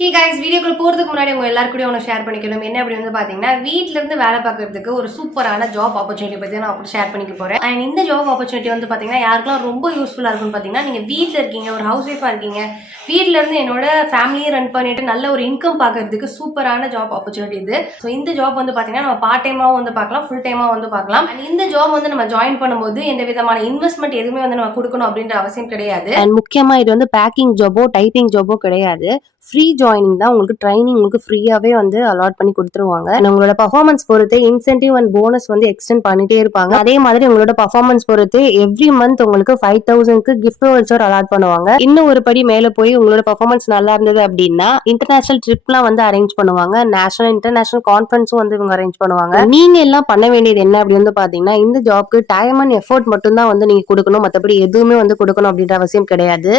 Hey guys, வீடியோக்குள்ள போகிறதுக்கு முன்னாடி உங்கள் எல்லாருக்கூடயும் ஒன்று ஷேர் பண்ணிக்கணும். என்ன அப்படி வந்து பார்த்தீங்கன்னா, வீட்டிலேருந்து வேலை பார்க்கறதுக்கு ஒரு சூப்பரான ஜாப் ஆப்பர்ச்சுனிட்டி பற்றி நான் அப்படி ஷேர் பண்ணிக்க போகிறேன். அண்ட் இந்த ஜாப் ஆப்பர்ச்சுனிட்டி வந்து பார்த்தீங்கன்னா யாருக்கெல்லாம் ரொம்ப யூஸ்ஃபுல்லாக இருக்குன்னு பார்த்தீங்கன்னா, நீங்கள் வீட்டில் இருக்கீங்க, ஒரு ஹவுஸ் ஒய்ஃபாக இருக்கீங்க, வீட்டிலேருந்து என்னோட ஃபேமிலியை ரன் பண்ணிட்டு நல்ல ஒரு இன்கம் பார்க்கறதுக்கு சூப்பரான ஜாப் ஆப்பர்ச்சுனிட்டி இது. ஸோ இந்த ஜாப் வந்து பார்த்தீங்கன்னா நம்ம பார்ட் டைமாகவும் வந்து பார்க்கலாம், ஃபுல் டைமாக வந்து பார்க்கலாம். அண்ட் இந்த ஜாப் வந்து நம்ம ஜாயின் பண்ணும்போது எந்த விதமான இன்வெஸ்ட்மெண்ட் எதுவுமே வந்து நம்ம கொடுக்கணும் அப்படின்ற அவசியம் கிடையாது. அண்ட் முக்கியமாக இது வந்து பேக்கிங் ஜாபோ டைப்பிங் ஜாபோ கிடையாது. ஃப்ரீ ஜாயினிங் தான். உங்களுக்கு ட்ரைனிங் உங்களுக்கு ஃப்ரீயாவே வந்து அலாட் பண்ணி கொடுத்துருவாங்க. உங்களோட பர்ஃபார்மன்ஸ் பொறுத்து இன்சென்டிவ் அண்ட் போனஸ் வந்து எக்ஸ்டெண்ட் பண்ணிட்டே இருப்பாங்க. அதே மாதிரி உங்களோட பர்ஃபார்மன்ஸ் பொறுத்து எவ்ரி மந்த் உங்களுக்கு 5,000க்கு கிஃப்ட் வவுச்சர் அலாட் பண்ணுவாங்க. இன்னும் ஒரு படி மேல போய் உங்களோட பர்ஃபார்மன்ஸ் நல்லா இருந்தது அப்படின்னா இன்டர்நேஷனல் ட்ரிப்லாம் வந்து அரேஞ்ச் பண்ணுவாங்க. நேஷனல் இன்டர்நேஷனல் கான்ஃபரன்ஸும் வந்து இவங்க அரேஞ்ச் பண்ணுவாங்க. நீங்க எல்லாம் பண்ண வேண்டியது என்ன அப்படின்னு வந்து பாத்தீங்கன்னா, இந்த ஜாப்க்கு டைம் அண்ட் எஃபோர்ட் மட்டும் தான் வந்து நீங்க கொடுக்கணும். மற்றபடி எதுவுமே வந்து கொடுக்கணும் அப்படின்ற அவசியம் கிடையாது.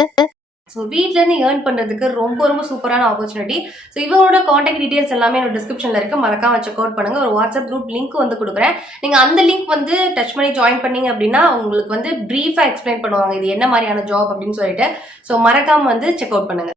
ஸோ வீட்டிலேருந்து ஏர்ன் பண்ணுறதுக்கு ரொம்ப ரொம்ப சூப்பரான ஆப்பர்ச்சுனிட்டி. ஸோ இவங்களோட காண்டாக்ட் டீடைல்ஸ் எல்லாமே என்னோட டிஸ்கிரிப்ஷனில் இருக்குது, மறக்காம செக் அவுட் பண்ணுங்கள். ஒரு வாட்ஸ்அப் குரூப் லிங்க் வந்து கொடுக்குறேன். நீங்கள் அந்த லிங்க் வந்து டச் பண்ணி ஜாயின் பண்ணீங்க அப்படின்னா உங்களுக்கு வந்து ப்ரீஃபாக எக்ஸ்பிளைன் பண்ணுவாங்க இது என்ன மாதிரியான ஜாப் அப்படின்னு சொல்லிட்டு. ஸோ மறக்காம வந்து செக் அவுட் பண்ணுங்கள்.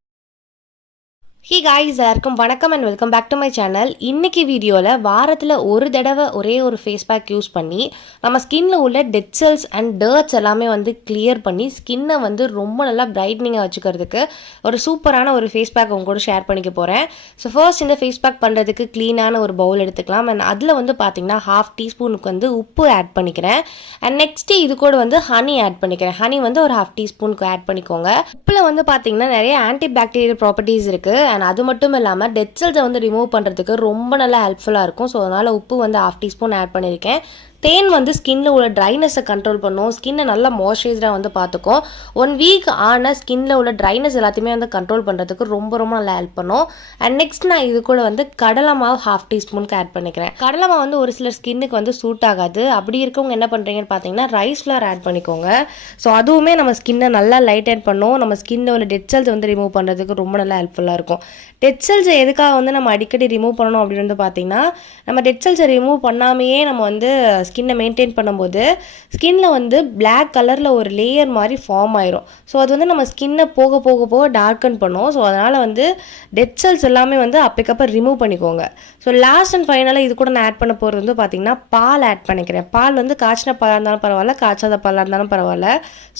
ஹே காய்ஸ், எல்லாருக்கும் வணக்கம் and welcome back to my channel. இன்றைக்கி வீடியோவில் வாரத்தில் ஒரு தடவை ஒரே ஒரு ஃபேஸ் பேக் யூஸ் பண்ணி நம்ம ஸ்கின்னில் உள்ள டெட் செல்ஸ் அண்ட் டர்ட்ஸ் எல்லாமே வந்து கிளியர் பண்ணி ஸ்கின்னை வந்து ரொம்ப நல்லா பிரைட்னிங்காக வச்சுக்கிறதுக்கு ஒரு சூப்பரான ஒரு ஃபேஸ் பேக் உங்க கூட ஷேர் பண்ணிக்க போகிறேன். ஸோ ஃபர்ஸ்ட் இந்த ஃபேஸ் பேக் பண்ணுறதுக்கு க்ளீனான ஒரு பவுல் எடுத்துக்கலாம். அண்ட் அதில் வந்து பார்த்திங்கன்னா 1/2 டீஸ்பூனுக்கு வந்து உப்பு ஆட் பண்ணிக்கிறேன். அண்ட் நெக்ஸ்ட்டு இது கூட வந்து ஹனி ஆட் பண்ணிக்கிறேன். ஹனி வந்து ஒரு 1/2 டீஸ்பூனுக்கு ஆட் பண்ணிக்கோங்க. உப்பில் வந்து பார்த்திங்கன்னா நிறைய ஆன்டி பாக்டீரியல் ப்ராப்பர்ட்டிஸ் இருக்குது. அண்ட் அது மட்டும் இல்லாமல் டெட் செல்ஸை வந்து ரிமூவ் பண்ணுறதுக்கு ரொம்ப நல்லா ஹெல்ப்ஃபுல்லாக இருக்கும். ஸோ அதனால் உப்பு வந்து 1/2 டீஸ்பூன் ஆட் பண்ணியிருக்கேன். தேன் வந்து ஸ்கின்னில் உள்ள ட்ரைனஸை கண்ட்ரோல் பண்ணும், ஸ்கின்னை நல்லா மாய்ஸ்சரைஸ்டாக வந்து பார்த்துக்கும். 1 வீக் ஆன ஸ்கின்னில் உள்ள ட்ரைனஸ் எல்லாத்தையுமே வந்து கண்ட்ரோல் பண்ணுறதுக்கு ரொம்ப ரொம்ப நல்லா ஹெல்ப் பண்ணும். அண்ட் நெக்ஸ்ட் நான் இது கூட வந்து கடலை மாவு 1/2 டீஸ்பூனுக்கு ஆட் பண்ணிக்கிறேன். கடலை மாவு வந்து ஒரு சிலர் ஸ்கின்னுக்கு வந்து சூட் ஆகாது. அப்படி இருக்கவங்க என்ன பண்ணுறீங்கன்னு பார்த்தீங்கன்னா ரைஸ் ஃப்ளார் ஆட் பண்ணிக்கோங்க. ஸோ அதுவுமே நம்ம ஸ்கின்னை நல்லா லைட்டன் பண்ணும், நம்ம ஸ்கின்னில் உள்ள டெட் செல்ஸ் வந்து ரிமூவ் பண்ணுறதுக்கு ரொம்ப நல்லா ஹெல்ப்ஃபுல்லாக இருக்கும். டெட் செல்ஸை எதுக்காக வந்து நம்ம அடிக்கடி ரிமூவ் பண்ணணும் அப்படின்னு வந்து பார்த்தீங்கன்னா, நம்ம டெட் செல்ஸை ரிமூவ் பண்ணாமையே நம்ம வந்து ஸ்கின்னை மெயின்டைன் பண்ணும்போது ஸ்கின்னில் வந்து பிளாக் கலரில் ஒரு லேயர் மாதிரி ஃபார்ம் ஆயிரும். ஸோ அது வந்து நம்ம ஸ்கின்னை போக போக போக டார்க்கன் பண்ணும். ஸோ அதனால் வந்து டெட் செல்ஸ் எல்லாமே வந்து அப்பக்கப்போ ரிமூவ் பண்ணிக்கோங்க. ஸோ லாஸ்ட் அண்ட் ஃபைனலாக இது கூட நான் ஆட் பண்ண போகிறது வந்து பார்த்திங்கன்னா பால் ஆட் பண்ணிக்கிறேன். பால் வந்து காய்ச்சின பாலாக இருந்தாலும் பரவாயில்ல, காய்ச்சாத பாலாக இருந்தாலும் பரவாயில்ல.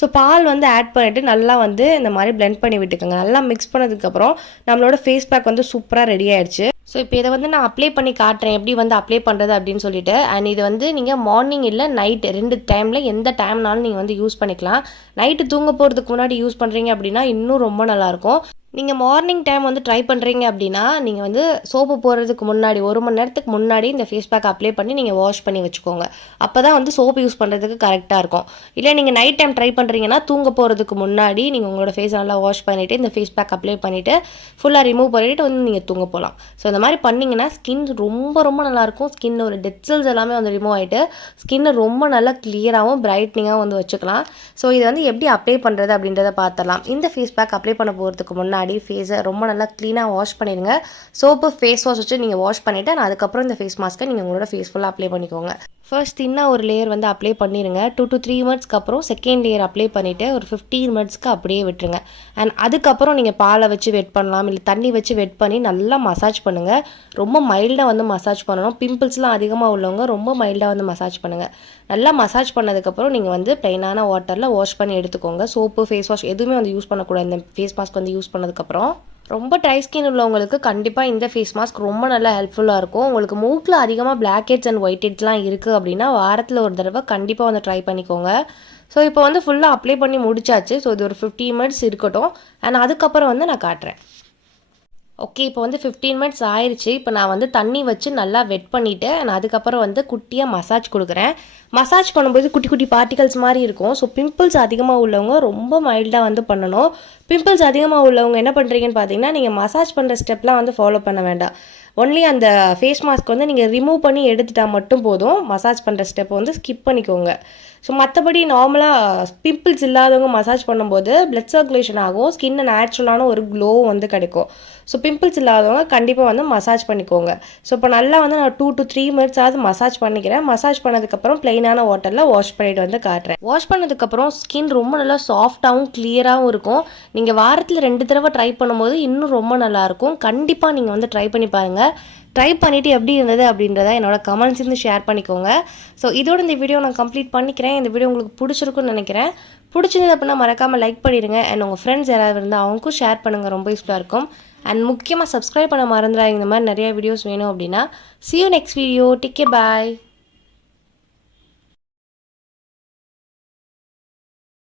ஸோ பால் வந்து ஆட் பண்ணிவிட்டு நல்லா வந்து இந்த மாதிரி பிளெண்ட் பண்ணி விட்டுக்கோங்க. நல்லா மிக்ஸ் பண்ணதுக்கப்புறம் நம்மளோட ஃபேஸ் பேக் வந்து சூப்பராக ரெடி ஆயிடுச்சு. ஸோ இப்போ இதை வந்து நான் அப்ளை பண்ணி காட்டுறேன் எப்படி வந்து அப்ளை பண்ணுறது அப்படின்னு சொல்லிட்டு. அண்ட் இது வந்து நீங்கள் மார்னிங் இல்லை நைட்டு 2 டைமில் எந்த டைம்னாலும் நீங்கள் வந்து யூஸ் பண்ணிக்கலாம். நைட்டு தூங்க போகிறதுக்கு முன்னாடி யூஸ் பண்ணுறீங்க அப்படின்னா இன்னும் ரொம்ப நல்லாயிருக்கும். நீங்கள் மார்னிங் டைம் வந்து ட்ரை பண்ணுறீங்க அப்படின்னா நீங்கள் வந்து சோப்பு போடுறதுக்கு முன்னாடி 1 மணி நேரத்துக்கு முன்னாடி இந்த ஃபேஸ் பேக் அப்ளை பண்ணி நீங்கள் வாஷ் பண்ணி வச்சுக்கோங்க. அப்போ தான் வந்து சோப்பு யூஸ் பண்ணுறதுக்கு கரெக்டாக இருக்கும். இல்லை நீங்கள் நைட் டைம் ட்ரை பண்ணுறீங்கன்னா தூங்க போகிறதுக்கு முன்னாடி நீங்கள் உங்களோட ஃபேஸ் நல்லா வாஷ் பண்ணிவிட்டு இந்த ஃபேஸ் பேக் அப்ளை பண்ணிவிட்டு ஃபுல்லாக ரிமூவ் பண்ணிவிட்டு வந்து நீங்கள் தூங்க போகலாம். ஸோ இந்த மாதிரி பண்ணிங்கன்னா ஸ்கின் ரொம்ப ரொம்ப நல்லாயிருக்கும். ஸ்கின்னில் ஒரு டெட் செல்ஸ் எல்லாமே வந்து ரிமூவ் ஆகிட்டு ஸ்கின்னை ரொம்ப நல்லா கிளியராகவும் பிரைட்னிங்காகவும் வந்து வச்சுக்கலாம். ஸோ இதை வந்து எப்படி அப்ளை பண்ணுறது அப்படின்றத பார்த்துடலாம். இந்த ஃபேஸ் பேக் அப்ளை பண்ண போகிறதுக்கு முன்னாடி ஃபேஸை ரொம்ப நல்லா க்ளீனாக வாஷ் பண்ணிடுங்க. சோப்பு ஃபேஸ் வாஷ் வச்சு நீங்கள் வாஷ் பண்ணிவிட்டு அதுக்கப்புறம் இந்த ஃபேஸ் மாஸ்க்கை நீங்கள் உங்களோட ஃபேஸ் ஃபுல்லாக அப்ளை பண்ணிக்கோங்க. ஃபர்ஸ்ட் இன்னும் ஒரு லேயர் வந்து அப்ளை பண்ணிடுங்க. 2 to 3 மினிட்ஸ்க்கு அப்புறம் செகண்ட் லேயர் அப்ளை பண்ணிவிட்டு ஒரு 15 மினிட்ஸ்க்கு அப்படியே விட்டுருங்க. அண்ட் அதுக்கப்புறம் நீங்கள் பாலை வச்சு வெட் பண்ணலாம், இல்லை தண்ணி வச்சு வெட் பண்ணி நல்லா மசாஜ் பண்ணுங்கள். ரொம்ப மைல்டாக வந்து மசாஜ் பண்ணணும். பிம்பிள்ஸ்லாம் அதிகமாக உள்ளவங்க ரொம்ப மைல்டாக வந்து மசாஜ் பண்ணுங்கள். நல்லா மசாஜ் பண்ணதுக்கப்புறம் நீங்கள் வந்து ப்ளைனான வாட்டரில் வாஷ் பண்ணி எடுத்துக்கோங்க. சோப்பு ஃபேஸ் வாஷ் எதுவுமே வந்து யூஸ் பண்ணக்கூடாது இந்த ஃபேஸ் மாஸ்க் வந்து யூஸ் பண்ணதுக்கப்புறம். ரொம்ப ட்ரை ஸ்கின் உள்ளவங்களுக்கு கண்டிப்பாக இந்த ஃபேஸ் மாஸ்க் ரொம்ப நல்லா ஹெல்ப்ஃபுல்லாக இருக்கும். உங்களுக்கு மூக்கில் அதிகமாக பிளாக் ஹெட்ஸ் அண்ட் ஒயிட் ஹெட்ஸ்லாம் இருக்குது அப்படின்னா வாரத்தில் ஒரு தடவை கண்டிப்பாக வந்து ட்ரை பண்ணிக்கோங்க. ஸோ இப்போ வந்து ஃபுல்லாக அப்ளை பண்ணி முடிச்சாச்சு. ஸோ இது ஒரு 15 மினிட்ஸ் இருக்கட்டும். அண்ட் அதுக்கப்புறம் வந்து நான் காட்டுறேன். ஓகே, இப்போ வந்து 15 மினிட்ஸ் ஆயிடுச்சு. இப்போ நான் வந்து தண்ணி வச்சு நல்லா வெட் பண்ணிவிட்டு நான் அதுக்கப்புறம் வந்து குட்டியாக மசாஜ் கொடுக்குறேன். மசாஜ் பண்ணும்போது குட்டி குட்டி பார்ட்டிகல்ஸ் மாதிரி இருக்கும். ஸோ பிம்பிள்ஸ் அதிகமாக உள்ளவங்க ரொம்ப மைல்டாக வந்து பண்ணணும். பிம்பிள்ஸ் அதிகமாக உள்ளவங்க என்ன பண்ணுறீங்கன்னு பார்த்தீங்கன்னா நீங்கள் மசாஜ் பண்ணுற ஸ்டெப்லாம் வந்து ஃபாலோ பண்ண வேண்டாம். ஒன்லி அந்த ஃபேஸ் மாஸ்க் வந்து நீங்கள் ரிமூவ் பண்ணி எடுத்துட்டால் மட்டும் போதும். மசாஜ் பண்ணுற ஸ்டெப்பை வந்து ஸ்கிப் பண்ணிக்கோங்க. ஸோ மற்றபடி நார்மலாக பிம்பிள்ஸ் இல்லாதவங்க மசாஜ் பண்ணும்போது பிளட் சர்க்குலேஷன் ஆகும், ஸ்கின்னை நேச்சுரலான ஒரு க்ளோ வந்து கிடைக்கும். ஸோ பிம்பிள்ஸ் இல்லாதவங்க கண்டிப்பாக வந்து மசாஜ் பண்ணிக்கோங்க. ஸோ இப்போ நல்லா வந்து நான் 2 to 3 minutes ஆகுது மசாஜ் பண்ணிக்கிறேன். மசாஜ் பண்ணதுக்கப்புறம் ப்ளெயினான வாட்டரில் வாஷ் பண்ணிட்டு வந்து காட்டுறேன். வாஷ் பண்ணதுக்கப்புறம் ஸ்கின் ரொம்ப நல்லா சாஃப்டாகவும் கிளியராகவும் இருக்கும். நீங்கள் வாரத்தில் 2 தடவை ட்ரை பண்ணும்போது இன்னும் ரொம்ப நல்லாயிருக்கும். கண்டிப்பாக நீங்கள் வந்து ட்ரை பண்ணி பாருங்கள். ட்ரை பண்ணிவிட்டு எப்படி இருந்தது அப்படின்றத என்னோட கமெண்ட்ஸ் இருந்து ஷேர் பண்ணிக்கோங்க. ஸோ இதோட இந்த வீடியோ நான் கம்ப்ளீட் பண்ணிக்கிறேன். இந்த வீடியோ உங்களுக்கு பிடிச்சிருக்குன்னு நினைக்கிறேன். பிடிச்சிருந்தது அப்படின்னா மறக்காமல் லைக் பண்ணிடுங்க. அண்ட் உங்கள் ஃப்ரெண்ட்ஸ் யாராவது இருந்தால் அவங்களுக்கும் ஷேர் பண்ணுங்கள், ரொம்ப யூஸ்ஃபுல்லாக இருக்கும். அண்ட் முக்கியமாக சப்ஸ்கிரைப் பண்ண மறந்துடாதீங்க. இந்த மாதிரி நிறைய வீடியோஸ் வேணும் அப்படின்னா. See you next video. Take care. Bye.